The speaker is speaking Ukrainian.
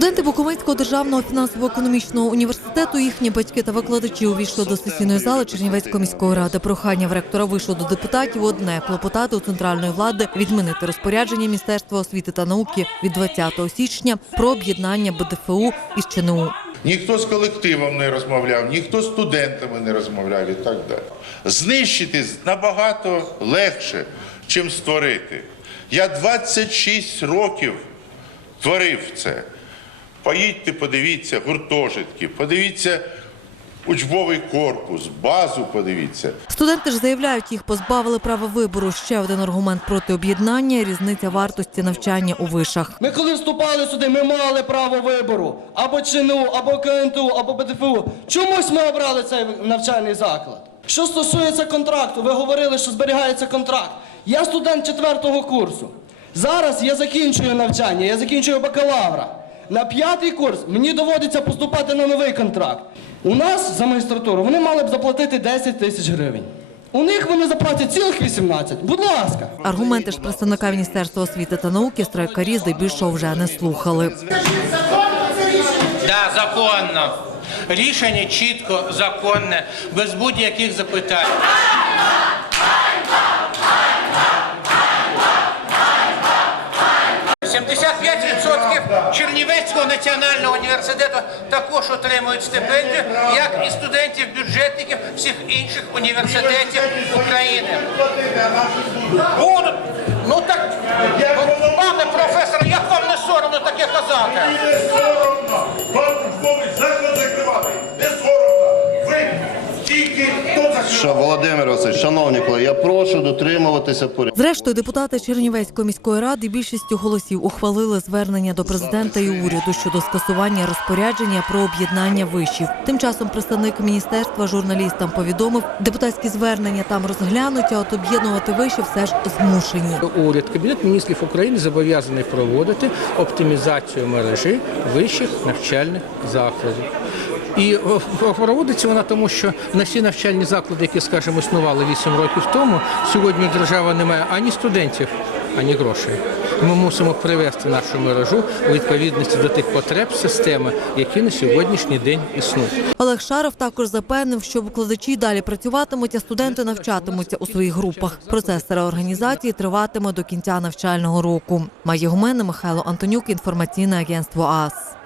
Студенти Буковинського державного фінансово-економічного університету, їхні батьки та викладачі увійшли до сесійної зали Чернівецької міської ради. Прохання в ректора вийшло до депутатів одне клопотати у центральної влади відмінити розпорядження Міністерства освіти та науки від 20 січня про об'єднання БДФУ із ЧНУ. Ніхто з колективом не розмовляв, ніхто з студентами не розмовляв і так далі. Знищити набагато легше, чим створити. Я 26 років творив це. Поїдьте, подивіться гуртожитки, подивіться учбовий корпус, базу подивіться. Студенти ж заявляють, їх позбавили права вибору. Ще один аргумент проти об'єднання різниця вартості навчання у вишах. Ми коли вступали сюди, ми мали право вибору або ЧНУ, або КНТУ, або БДФУ. Чомусь ми обрали цей навчальний заклад. Що стосується контракту, ви говорили, що зберігається контракт. Я студент четвертого курсу. Зараз я закінчую навчання, я закінчую бакалавра. На п'ятий курс мені доводиться поступати на новий контракт. У нас за магістратуру вони мали б заплатити 10 тисяч гривень. У них вони заплатять цілих 18. Будь ласка. Аргументи ж представника Міністерства освіти та науки страйкарі здебільшого вже не слухали. Да, законно. Рішення чітко законне, без будь-яких запитань. «75% Чернівецького національного університету також отримують стипендію, як і студентів бюджетників всіх інших університетів України. Ну так, ну, пане професор, як вам не соромно таке казати? Володимир Васильович, шановні колеги, я прошу дотримуватися порядку. Зрештою, депутати Чернівецької міської ради більшістю голосів ухвалили звернення до президента і уряду щодо скасування розпорядження про об'єднання вишів. Тим часом представник міністерства журналістам повідомив, депутатські звернення там розглянуті, а от об'єднувати виші все ж змушені. Уряд Кабінет міністрів України зобов'язаний проводити оптимізацію мережі вищих навчальних закладів. І проводиться вона тому, що на всі навчальні заклади, які, скажімо, існували 8 років тому, сьогодні у держави немає ані студентів, ані грошей. Ми мусимо привести нашу мережу у відповідності до тих потреб системи, які на сьогоднішній день існують. Олег Шаров також запевнив, що викладачі далі працюватимуть, а студенти навчатимуться у своїх групах. Процес реорганізації триватиме до кінця навчального року. Має гумена Михайло Антонюк, інформаційне агентство АС.